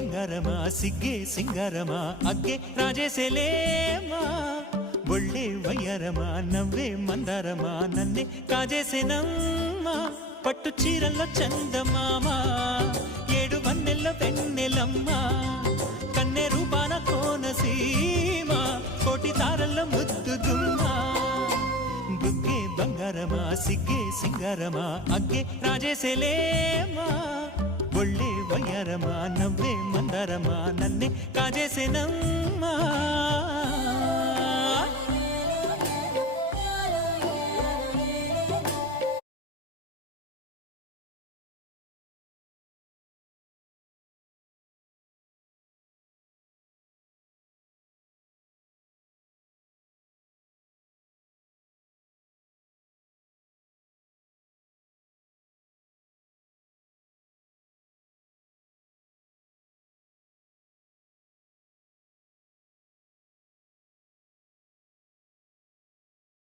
ಬಂಗಾರಮ ಸಿಗ್ಗೆ ಸಿಂಗಾರಮ ಅಗ್ಗೆ ರಾಜೇಸೆಲೇಮಾ ಒಳ್ಳೆ వయ్యారమా నవ్వే మందారమా నన్నే కాజేసేనమ్మా పట్టు చీరల్లో చందమామ ఏడు వన్నెల్ల వెన్నెలమ్మ కన్నె రూపాన కోనసీమ కోటి తారల్లో ముద్దుగుమ్మా బుగ్గే బంగారమా సిగ్గే సింగారమా అగ్గే రాజేసెలేమా ఒళ్ళే వయ్యారమా నవ్వే మందారమా నన్నే కాజేసేనమ్మా